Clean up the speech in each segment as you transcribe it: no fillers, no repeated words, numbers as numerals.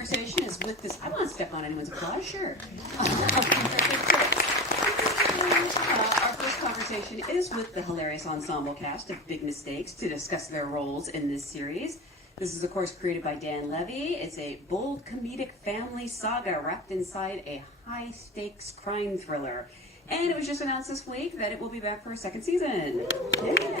conversation is with this. I want to step on anyone's applause, sure. Our first conversation is with the hilarious ensemble cast of Big Mistakes to discuss their roles in this series. This is, of course, created by Dan Levy. It's a bold comedic family saga wrapped inside a high-stakes crime thriller. And it was just announced this week that it will be back for a second season. Yeah.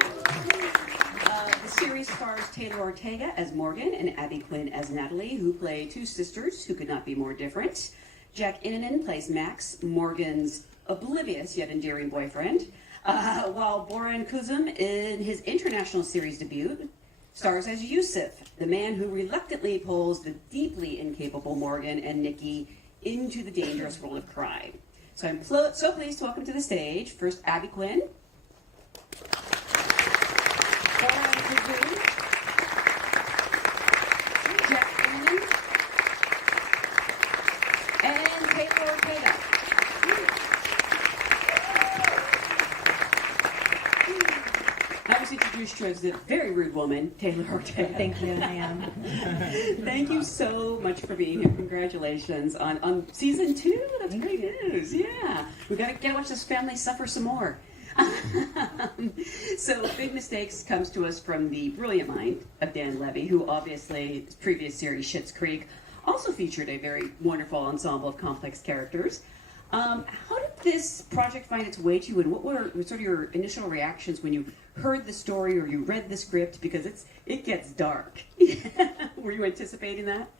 The series stars Taylor Ortega as Morgan and Abby Quinn as Natalie, who play two sisters who could not be more different. Jack Innanen plays Max, Morgan's oblivious yet endearing boyfriend, while Boran Kuzum, in his international series debut, stars as Yusuf, the man who reluctantly pulls the deeply incapable Morgan and Nikki into the dangerous world of crime. So I'm so pleased to welcome to the stage, first Abby Quinn, Boran Kuzum, Jack Innanen, and Taylor Ortega. I was introduced to as the very rude woman, Taylor Ortega. Thank you, I am. Thank you so much for being here. Congratulations on season 2. That's great news. Yeah, we got to watch this family suffer some more. So, Big Mistakes comes to us from the brilliant mind of Dan Levy, who obviously his previous series Schitt's Creek also featured a very wonderful ensemble of complex characters. How did this project find its way to you, and what were sort of your initial reactions when you heard the story or you read the script? Because it gets dark. Were you anticipating that?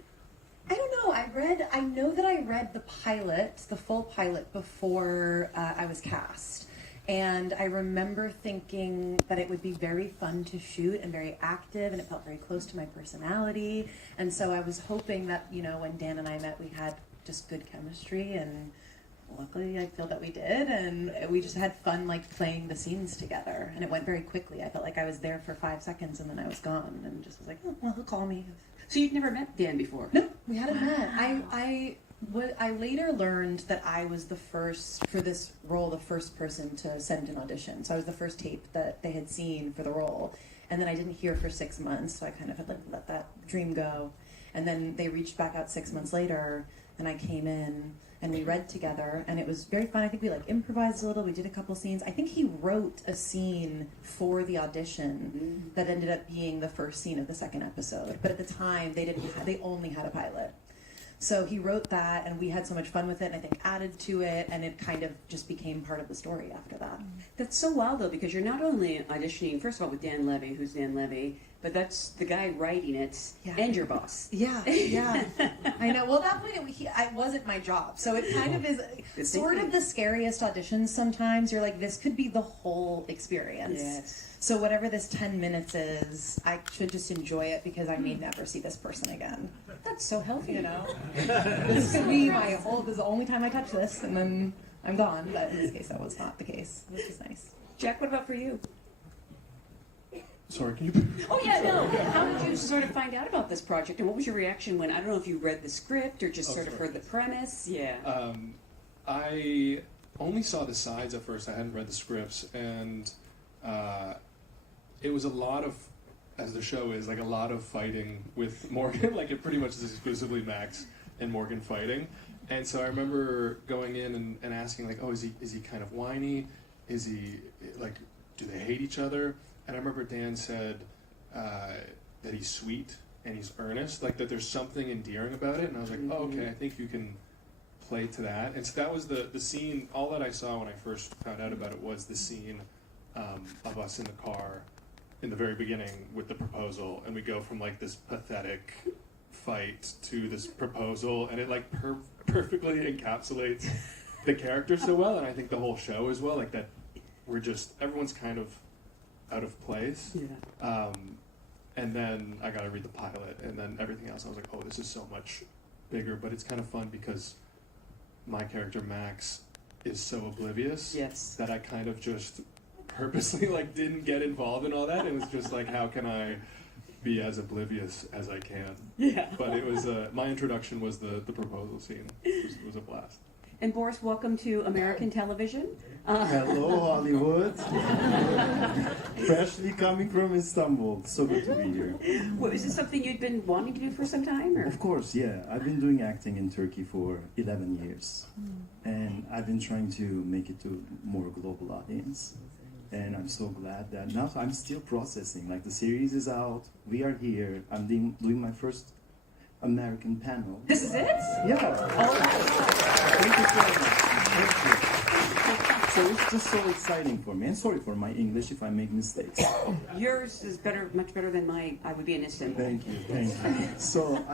I don't know. I know that I read the pilot, the full pilot, before I was cast. And I remember thinking that it would be very fun to shoot and very active, and it felt very close to my personality. And so I was hoping that, when Dan and I met, we had just good chemistry, and luckily I feel that we did, and we just had fun playing the scenes together, and it went very quickly. I felt like I was there for 5 seconds and then I was gone, and just was like, oh, well, he'll call me. So you'd never met Dan before? No, we hadn't met. I later learned that I was for this role, the first person to send an audition. So I was the first tape that they had seen for the role, and then I didn't hear for 6 months, so I kind of had let that dream go. And then they reached back out 6 months later, and I came in, and we read together, and it was very fun. I think we improvised a little. We did a couple scenes. I think he wrote a scene for the audition that ended up being the first scene of the second episode. But at the time, they only had a pilot. So he wrote that, and we had so much fun with it, and I think added to it, and it kind of just became part of the story after that. That's so wild, though, because you're not only auditioning, first of all, with Dan Levy, who's Dan Levy, but that's the guy writing it, and your boss. Yeah. I know. Well, at that point, it wasn't my job. So it kind of is sort of the scariest auditions sometimes. You're like, this could be the whole experience. Yes. So whatever this 10 minutes is, I should just enjoy it because I may never see this person again. That's so healthy. This could be this is the only time I touch this, and then I'm gone. But in this case, that was not the case, which is nice. Jack, what about for you? Sorry, can you... Oh, yeah, no. How did you sort of find out about this project, and what was your reaction when, I don't know if you read the script or just sort of heard the premise? Yeah. I only saw the sides at first. I hadn't read the scripts, and it was a lot of, as the show is, a lot of fighting with Morgan. It pretty much is exclusively Max and Morgan fighting. And so I remember going in and asking, oh, is he kind of whiny? Is he, do they hate each other? And I remember Dan said that he's sweet and he's earnest, that there's something endearing about it. And I was like, oh, okay, I think you can play to that. And so that was the scene. All that I saw when I first found out about it was the scene of us in the car in the very beginning with the proposal. And we go from this pathetic fight to this proposal, and it perfectly encapsulates the character so well. And I think the whole show as well, that everyone's kind of out of place. Yeah. And then I got to read the pilot, and then everything else. I was like, oh, this is so much bigger. But it's kind of fun because my character Max is so oblivious that I kind of just purposely didn't get involved in all that. It was just how can I be as oblivious as I can? Yeah. But it was my introduction was the proposal scene. It was a blast. And Boris, welcome to American television. Hello, Hollywood. Freshly coming from Istanbul. So good to be here. Is this something you'd been wanting to do for some time? Or? Of course, yeah. I've been doing acting in Turkey for 11 years. And I've been trying to make it to more global audience. And I'm so glad that now I'm still processing. Like, the series is out, we are here, I'm doing my first American panel. This is it? Yeah. Oh, Thank you so much. Thank you. So it's just so exciting for me. And sorry for my English if I make mistakes. yours is better, much better than mine. I would be in Istanbul. Thank you, thank you. So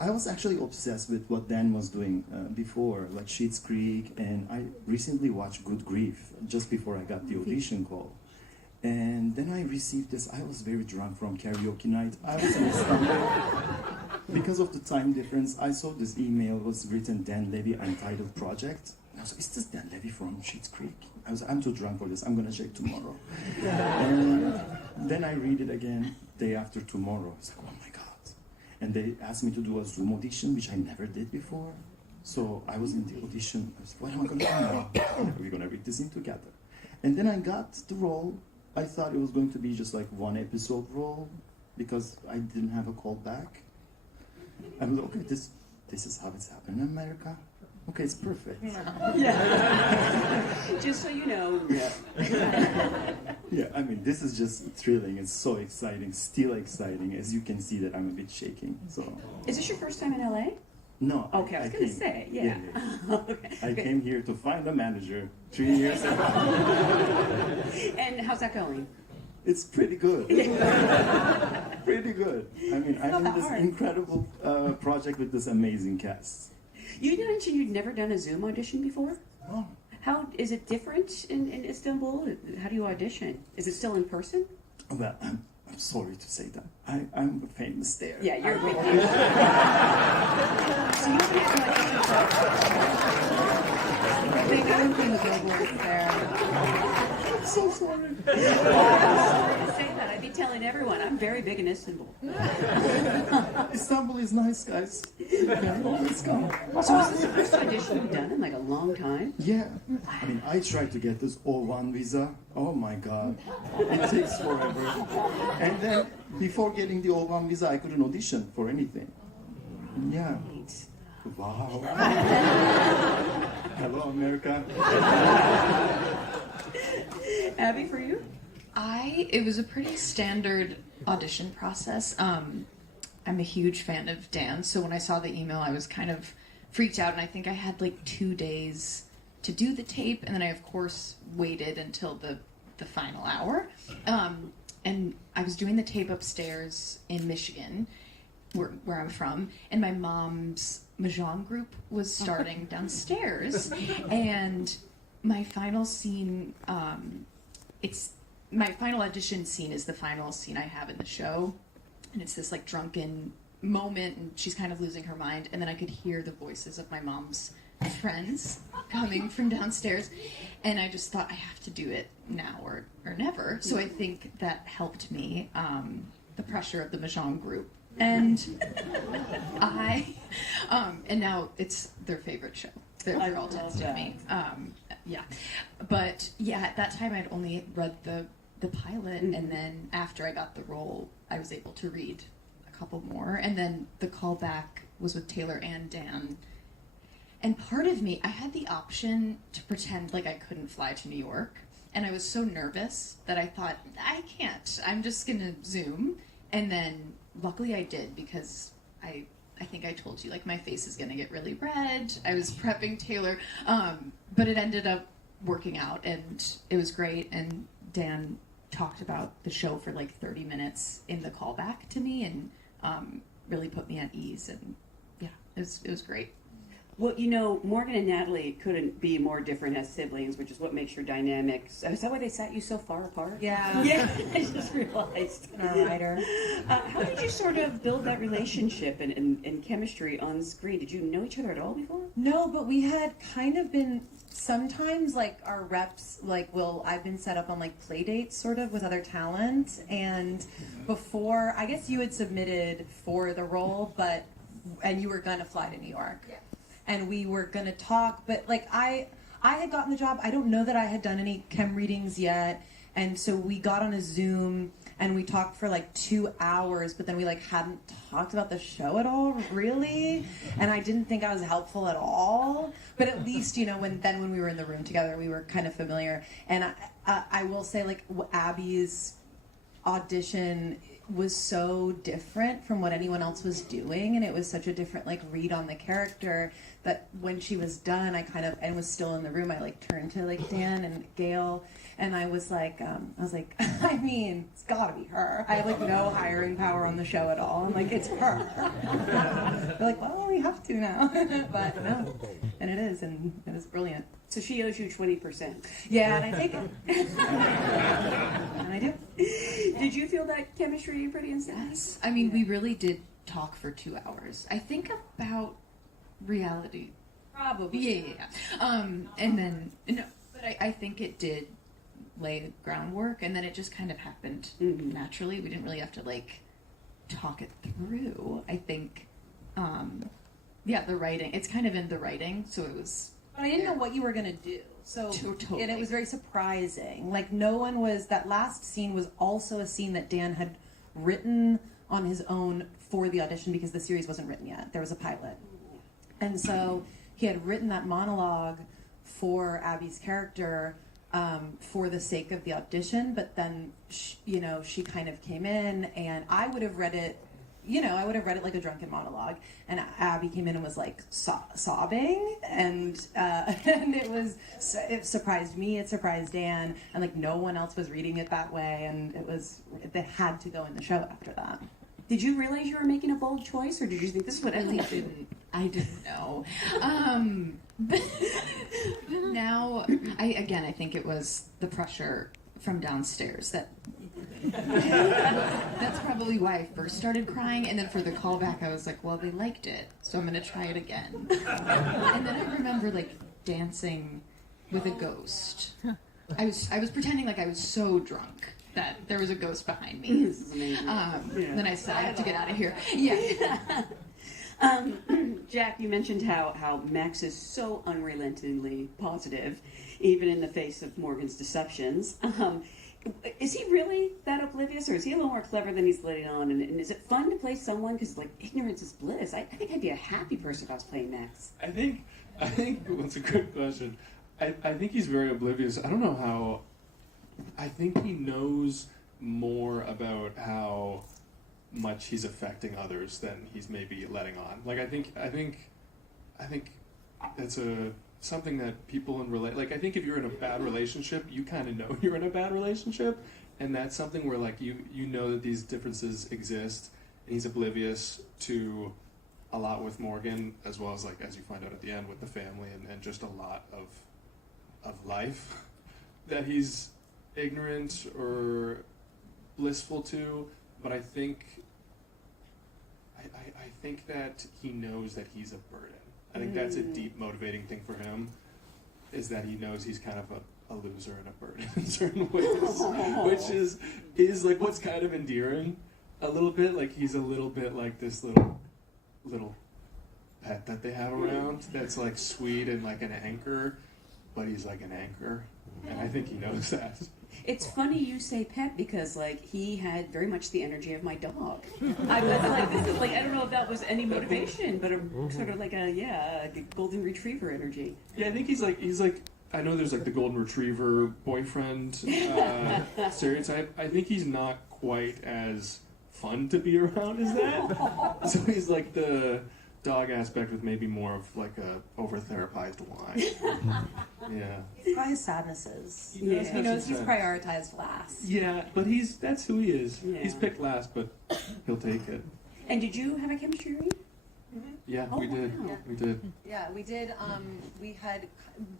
I was actually obsessed with what Dan was doing before, like Schitt's Creek, and I recently watched Good Grief just before I got the audition call. And then I received this. I was very drunk from karaoke night. I was in Istanbul. Because of the time difference, I saw this email was written Dan Levy Untitled Project. And I was like, is this Dan Levy from Schitt's Creek? I'm too drunk for this. I'm gonna check tomorrow. And then I read it again day after tomorrow. I was like, oh my God. And they asked me to do a Zoom audition, which I never did before. So I was in the audition. I was like, what am I gonna do now? We're gonna read this in together. And then I got the role. I thought it was going to be just like one episode role because I didn't have a call back. I was like, okay, this is how it's happened in America. Okay, it's perfect. Yeah. Just so you know. Yeah. Yeah, I mean, this is just thrilling. It's so exciting, still exciting. As you can see that I'm a bit shaking. So. Is this your first time in LA? No. Okay, I was going to say, yeah. Okay. I came here to find a manager 3 years ago. And how's that going? It's pretty good. Pretty good. I mean, I'm in this incredible project with this amazing cast. You mentioned you'd never done a Zoom audition before? Oh. How is it different in Istanbul? How do you audition? Is it still in person? Well, I'm sorry to say that. I'm a famous there. Yeah, you're a big deal. So you haven't had to They go through the billboards there. I'm so sorry. I'm sorry to say that. I'd be telling everyone I'm very big in Istanbul. Istanbul is nice, guys. Okay, let's go. So is this the first audition you've done in like a long time? Yeah. I mean, I tried to get this O1 visa. Oh my God. It takes forever. And then, before getting the O1 visa, I couldn't audition for anything. Yeah. Wow. Hello, America. Abby, for you? It was a pretty standard audition process. I'm a huge fan of Dan, so when I saw the email, I was kind of freaked out, and I think I had like 2 days to do the tape, and then I, of course, waited until the final hour. And I was doing the tape upstairs in Michigan, where I'm from, and my mom's mahjong group was starting downstairs, and my final scene, my final audition scene is the final scene I have in the show, and it's this like drunken moment, and she's kind of losing her mind, and then I could hear the voices of my mom's friends coming from downstairs, and I just thought I have to do it now or never. So I think that helped me, the pressure of the mahjong group, and and now it's their favorite show. They're all texting me. Yeah, but yeah, at that time I'd only read the pilot, and then after I got the role, I was able to read a couple more, and then the callback was with Taylor and Dan. And part of me, I had the option to pretend like I couldn't fly to New York, and I was so nervous that I thought, I can't, I'm just gonna Zoom. And then luckily I did, because I think I told you, like, my face is gonna get really red. I was prepping Taylor, but it ended up working out, and it was great. And Dan talked about the show for like 30 minutes in the callback to me, and really put me at ease. And yeah, it was great. Well, you know, Morgan and Natalie couldn't be more different as siblings, which is what makes your dynamic. Is that why they sat you so far apart? Yeah. Yeah, I just realized. Writer. How did you sort of build that relationship and chemistry on screen? Did you know each other at all before? No, but we had kind of been, sometimes like our reps, like I've been set up on like play dates sort of with other talent, and before, I guess you had submitted for the role, and you were gonna fly to New York. Yeah. and we were gonna talk, but like I had gotten the job. I don't know that I had done any chem readings yet, and so we got on a Zoom and we talked for like 2 hours, but then we like hadn't talked about the show at all, really, and I didn't think I was helpful at all. But at least, you know, when we were in the room together, we were kind of familiar. And I will say, like, Abby's audition was so different from what anyone else was doing, and it was such a different like read on the character that when she was done, and was still in the room, I like turned to like Dan and Gail, and I was like, I mean, it's gotta be her. I have like no hiring power on the show at all. I'm like, it's her. They're like, well, we have to now, but no, and it is, and it was brilliant. So she owes you 20%. Yeah, and I take it. And I do. Did you feel that chemistry pretty instant? Yes. I mean, we really did talk for 2 hours. I think about reality. Probably. Yeah. And then, no, but I think it did lay groundwork, and then it just kind of happened naturally. We didn't really have to, like, talk it through. I think, the writing. It's kind of in the writing, so it was... But I didn't know what you were going to do. So, Totally. And it was very surprising. Like, that last scene was also a scene that Dan had written on his own for the audition because the series wasn't written yet. There was a pilot. And so he had written that monologue for Abby's character for the sake of the audition, but then, she kind of came in, and I would have read it, like a drunken monologue, and Abby came in and was like sobbing, and it surprised me, it surprised Dan, and like no one else was reading it that way, and they had to go in the show after that. Did you realize you were making a bold choice, or did you think this is what really everyone I didn't know. Now, I think it was the pressure from downstairs that's probably why I first started crying, and then for the callback I was like, well, they liked it, so I'm gonna try it again. And then I remember like dancing with a ghost. I was pretending like I was so drunk that there was a ghost behind me. This is amazing. Then I said I have to get out of here. Yeah. Jack, you mentioned how Max is so unrelentingly positive, even in the face of Morgan's deceptions. Is he really that oblivious, or is he a little more clever than he's letting on? And is it fun to play someone? Because like ignorance is bliss. I think I'd be a happy person if I was playing Max. I think that's a good question. I think he's very oblivious. I don't know how. I think he knows more about how much he's affecting others than he's maybe letting on. Like I think that's something that people I think if you're in a bad relationship, you kind of know you're in a bad relationship, and that's something where like you know that these differences exist, and he's oblivious to a lot with Morgan, as well as like as you find out at the end with the family and just a lot of life that he's ignorant or blissful to. But I think that he knows that he's a burden. I think that's a deep motivating thing for him, is that he knows he's kind of a loser and a burden in certain ways, which is like what's kind of endearing a little bit. Like he's a little bit like this little pet that they have around that's like sweet and like an anchor, but he's like an anchor, and I think he knows that. It's funny you say pet because like he had very much the energy of my dog. I was like, this is like, I don't know if that was any motivation, but sort of like a golden retriever energy. Yeah, I think he's like I know there's like the golden retriever boyfriend stereotype. I think he's not quite as fun to be around as that. So he's like the dog aspect with maybe more of like a over-therapized wine. Yeah. He's got his sadnesses. He knows He's prioritized last. Yeah, but that's who he is. Yeah. He's picked last, but he'll take it. And did you have a chemistry read? Yeah, Oh, we did. wow. We did. Yeah, we did.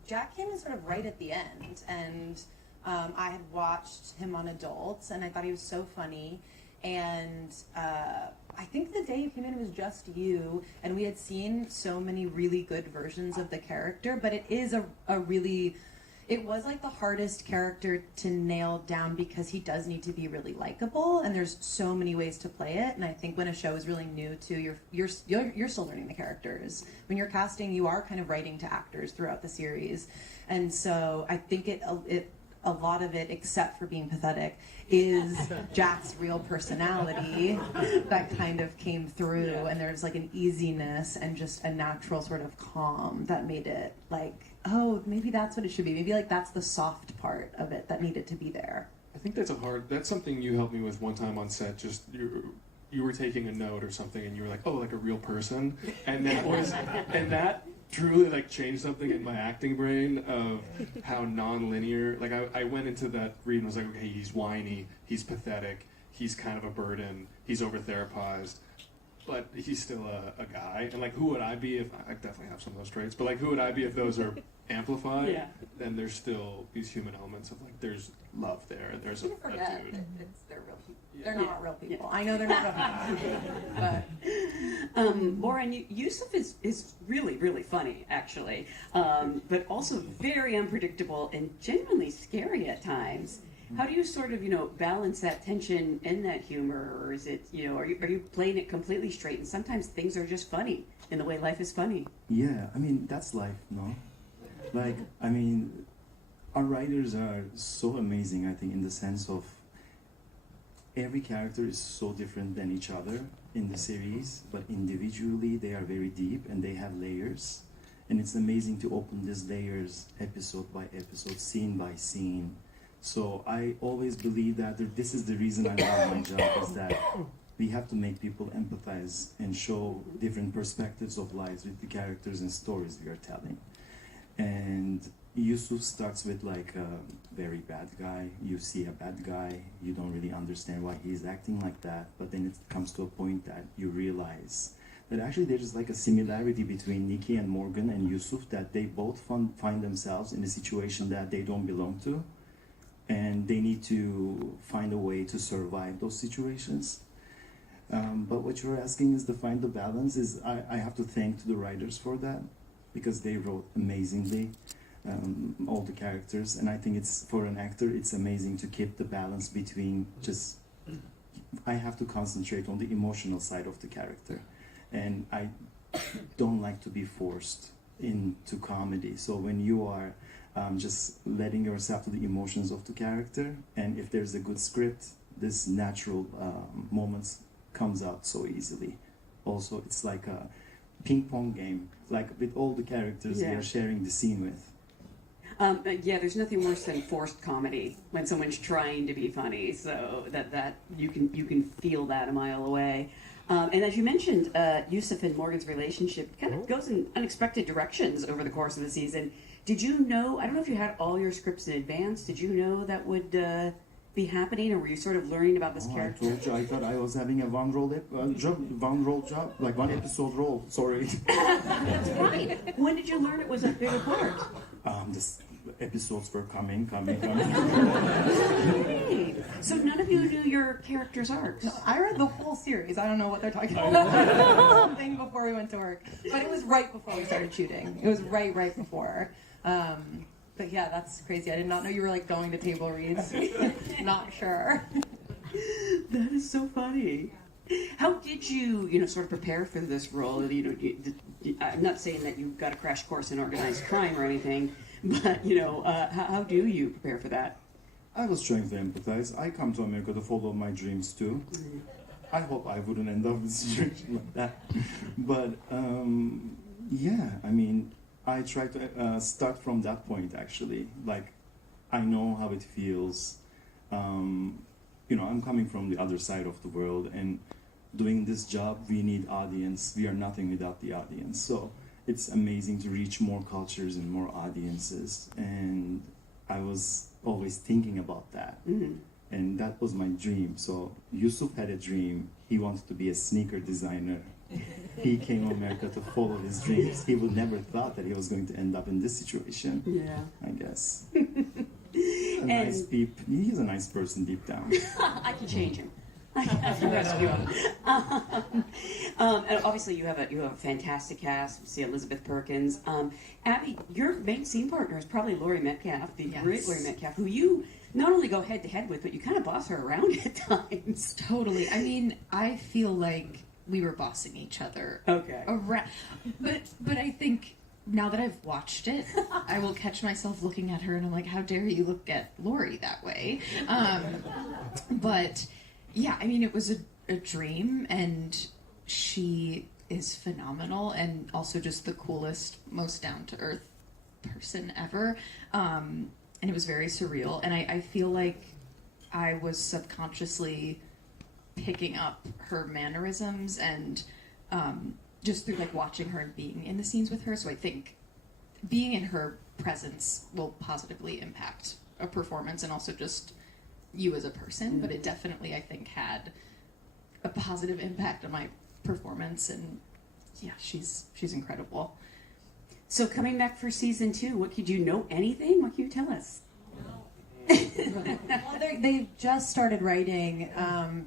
Jack came in sort of right at the end, and I had watched him on Adults, and I thought he was so funny. And I think the day you came in, it was just you, and we had seen so many really good versions of the character, but it is a really, It was like the hardest character to nail down because he does need to be really likable, and there's so many ways to play it. And I think when a show is really new to you're still learning the characters. When you're casting, you are kind of writing to actors throughout the series, and so I think a lot of it, except for being pathetic, is Jack's real personality that kind of came through, and there's like an easiness and just a natural sort of calm that made it like, oh, maybe that's what it should be. Maybe like that's the soft part of it that needed to be there. I think that's something you helped me with one time on set. Just you were taking a note or something, and you were like, oh, like a real person, and that truly like changed something in my acting brain of how non-linear. Like I went into that read and was like, okay, he's whiny, he's pathetic, he's kind of a burden, he's over-therapized, but he's still a guy. And like, who would I be if I definitely have some of those traits? But like, who would I be if those are amplified? Yeah. Then there's still these human elements of like, there's love there, and there's a dude. They're real people. They're not real people. I know they're not real people. But Boran, Yusuf is really, really funny, actually, but also very unpredictable and genuinely scary at times. How do you sort of, balance that tension and that humor, or is it, are you playing it completely straight? And sometimes things are just funny in the way life is funny. Yeah, I mean, that's life, no? Like, I mean, our writers are so amazing, I think, in the sense of every character is so different than each other in the series, but individually they are very deep and they have layers. And it's amazing to open these layers episode by episode, scene by scene. So I always believe that this is the reason I love my job, is that we have to make people empathize and show different perspectives of lives with the characters and stories we are telling. And Yusuf starts with like a very bad guy. You see a bad guy, you don't really understand why he's acting like that, but then it comes to a point that you realize that actually there's like a similarity between Nikki and Morgan and Yusuf, that they both find themselves in a situation that they don't belong to, and they need to find a way to survive those situations. But what you're asking is to find the balance. Is I have to thank to the writers for that, because they wrote amazingly. All the characters, and I think it's, for an actor, it's amazing to keep the balance between just, I have to concentrate on the emotional side of the character, and I don't like to be forced into comedy. So when you are just letting yourself to the emotions of the character, and if there's a good script, this natural moments comes out so easily. Also, it's like a ping pong game, like with all the characters we are sharing the scene with. There's nothing worse than forced comedy when someone's trying to be funny. So that you can feel that a mile away. And as you mentioned, Yusuf and Morgan's relationship kind of goes in unexpected directions over the course of the season. Did you know? I don't know if you had all your scripts in advance. Did you know that would be happening, or were you sort of learning about this character? I told you, I thought I was having a one role job, like one episode role. Sorry. That's right. When did you learn it was a bigger part? This episodes were coming. Hey, so none of you knew your character's arcs. no, I read the whole series. I don't know what they're talking about. Something before we went to work, but it was right before we started shooting. It was right before. But yeah, that's crazy. I did not know you were like going to table reads. Not sure. That is so funny. How did you, sort of prepare for this role? I'm not saying that you got a crash course in organized crime or anything, but how do you prepare for that? I was trying to empathize. I come to America to follow my dreams too. I hope I wouldn't end up in a situation like that. But I mean, I try to start from that point actually. Like, I know how it feels. I'm coming from the other side of the world, and doing this job, we need audience. We are nothing without the audience. So it's amazing to reach more cultures and more audiences. And I was always thinking about that. Mm-hmm. And that was my dream. So Yusuf had a dream. He wanted to be a sneaker designer. He came to America to follow his dreams. He would never thought that he was going to end up in this situation. Yeah. I guess. He's a nice person deep down. I can change him. I The rescue. And obviously, you have a fantastic cast. We see Elizabeth Perkins. Abby, your main scene partner is probably Laurie Metcalf, the great Laurie Metcalf, who you not only go head to head with, but you kind of boss her around at times. Totally. I mean, I feel like we were bossing each other around. But I think now that I've watched it, I will catch myself looking at her and I'm like, how dare you look at Lori that way? But yeah, I mean, it was a dream, and she is phenomenal, and also just the coolest, most down-to-earth person ever. And it was very surreal, and I feel like I was subconsciously picking up her mannerisms and just through like watching her and being in the scenes with her. So I think being in her presence will positively impact a performance and also just you as a person. But it definitely, I think, had a positive impact on my performance, and yeah, she's incredible. So coming back for season 2, what could you know anything? What can you tell us? Well, they just started writing,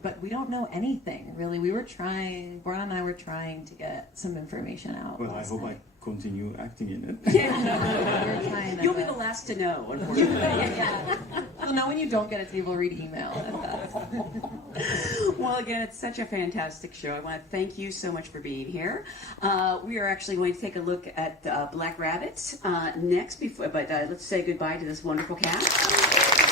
but we don't know anything really. Boran and I were trying to get some information out. Well, I hope I continue acting in it. We're trying You'll be the last to know, unfortunately. We'll know when you don't get a table read email. Well, again, it's such a fantastic show. I want to thank you so much for being here. We are actually going to take a look at Black Rabbit next, but let's say goodbye to this wonderful cast.